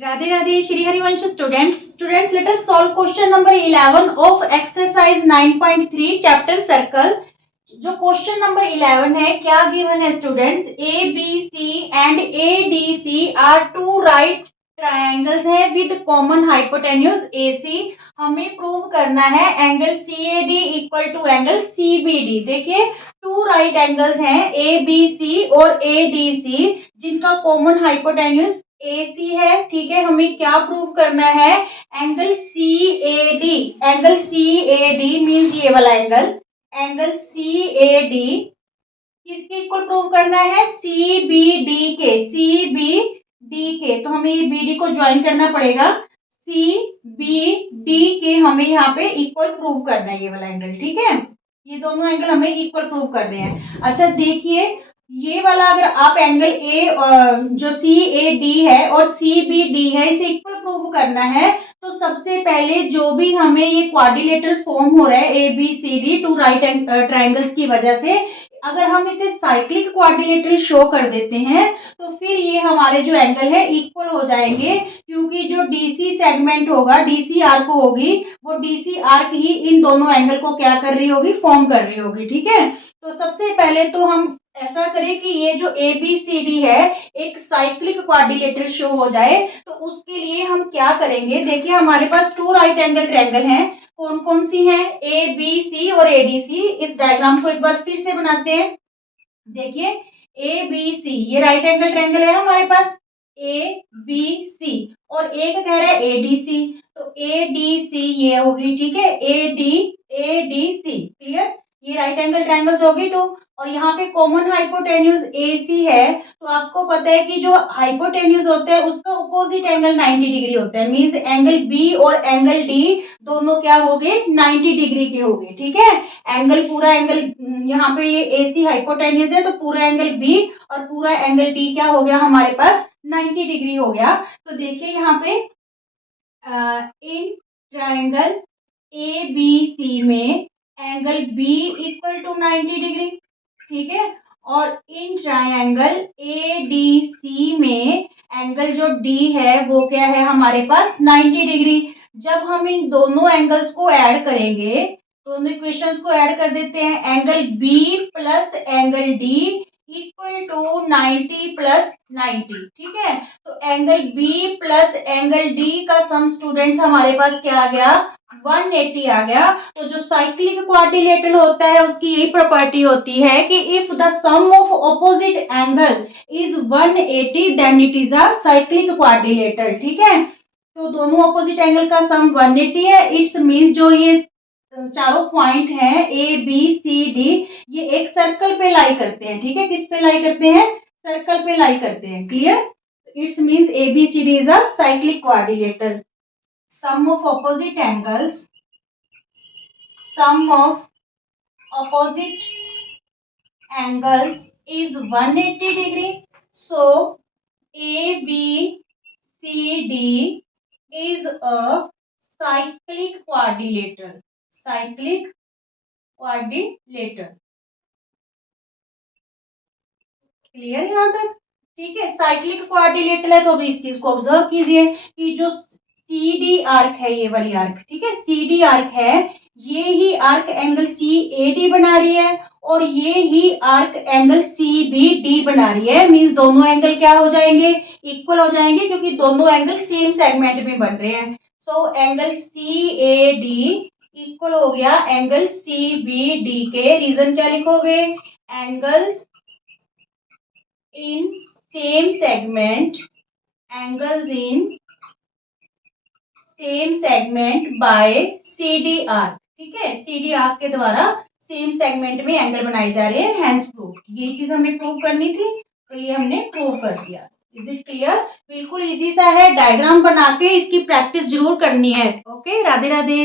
Radhe Radhe Shri Harivansh students let us solve question number 11 of exercise 9.3 chapter circle. जो question number 11 है, क्या given है students? A B C and A D C are two right triangles है with common hypotenuse A C. हमें prove करना है angle C A D equal to angle C B D. देखिए, two right angles हैं A B सी और ए D सी, जिनका common hypotenuse A सी है। ठीक है, हमें क्या प्रूव करना है? Angle C A D. Angle C A D means ये वाला angle, angle C A D किसके इक्वल प्रूव करना है? सी बी डी के, सी बी डी के। तो हमें ये बी डी को ज्वाइन करना पड़ेगा, सी बी डी के हमें यहाँ पे इक्वल प्रूव करना है, ये वाला एंगल। ठीक है, ये दोनों एंगल हमें इक्वल प्रूव करने हैं। अच्छा देखिए, ये वाला अगर आप एंगल ए जो सी ए डी है और सी बी डी है, इसे इक्वल प्रूव करना है, तो सबसे पहले जो भी हमें ये क्वाड्रिलेटरल फॉर्म हो रहा है A B C D two right triangles की वजह से, अगर हम इसे साइक्लिक क्वाड्रिलेटरल शो कर देते हैं तो फिर ये हमारे जो एंगल है इक्वल हो जाएंगे, क्योंकि जो डीसी सेगमेंट होगा, डीसी आर्क होगी, वो डीसी आर्क ही इन दोनों एंगल को क्या कर रही होगी? फॉर्म कर रही होगी। ठीक है, तो सबसे पहले तो हम ऐसा करें कि ये जो ए बी सी डी है एक साइक्लिक क्वाड्रिलेटरल शो हो जाए। तो उसके लिए हम क्या करेंगे? देखिए, हमारे पास टू राइट एंगल ट्रायंगल हैं। कौन कौन सी हैं? ए बी सी और ए डी सी। इस डायग्राम को एक बार फिर से बनाते हैं। देखिए, ए बी सी, ये राइट एंगल ट्रायंगल है हमारे पास, ए बी सी, और एक कह रहा है ए डी सी, तो ए डी सी ये होगी। ठीक है, ए डी सी, क्लियर? ये राइट एंगल ट्रायंगल्स होगी टू, और यहाँ पे कॉमन हाइपोटेन्यूज ए सी है। तो आपको पता है कि जो हाइपोटेन्यूज होता है उसका अपोजिट एंगल 90 डिग्री होता है, मींस एंगल बी और एंगल डी दोनों क्या हो गए? 90 डिग्री के हो गए। ठीक है, एंगल पूरा एंगल यहाँ पे ये ए सी हाइपोटेन्यूज है, तो पूरा एंगल बी और पूरा एंगल डी क्या हो गया हमारे पास? 90 डिग्री हो गया। तो देखिए यहाँ पे in triangle A B C में angle B equal to 90 degree. ठीक है, और इन ट्रायंगल ए डी सी में एंगल जो डी है वो क्या है हमारे पास? 90 डिग्री। जब हम इन दोनों एंगल्स को ऐड करेंगे, दोनों इक्वेशंस को ऐड कर देते हैं, angle B plus angle D equal to 90 plus 90। ठीक है, तो angle B plus angle D का सम स्टूडेंट्स हमारे पास क्या आ गया? 180 आ गया। तो जो साइक्लिक क्वाड्रिलेटरल होता है उसकी यही प्रॉपर्टी होती है कि if the sum of opposite angle is 180 then it is a cyclic quadrilateral. ठीक है, तो दोनों ऑपोजिट एंगल का सम 180 है। इट्स मींस जो ये चारों पॉइंट हैं ए बी सी डी, ये एक सर्कल पे लाई करते हैं। ठीक है, किस पे लाई करते हैं? सर्कल पे लाई करते हैं। Clear? It's means A B C D is a cyclic quadrilateral. Sum of opposite angles is 180 degree. So ABCD is a cyclic quadrilateral. Cyclic quadrilateral. Clear यहाँ तक? ठीक है, साइक्लिक क्वाड्रिलेटरल है, तो अब इस चीज को ऑब्जर्व कीजिए कि जो सी डी आर्क है, ये वाली आर्क, ठीक है, सी डी आर्क है, ये ही arc angle C A D बना रही है और ये ही arc angle C B D बना रही है। मींस दोनों एंगल क्या हो जाएंगे? इक्वल हो जाएंगे, क्योंकि दोनों एंगल सेम सेगमेंट में बन रहे हैं। So angle C A D equal हो गया एंगल सी बी डी के। रीजन क्या लिखोगे? Angles in same segment, angles in same segment by C D arc. ठीक है, सी डी आर्क के द्वारा सेम सेगमेंट में एंगल बनाए जा रहे हैं, हैंस प्रूव। ये चीज हमें प्रूव करनी थी, तो ये हमने प्रूव कर दिया। Is it clear? बिल्कुल इजी सा है, डायग्राम बना के इसकी प्रैक्टिस जरूर करनी है। ओके, राधे राधे।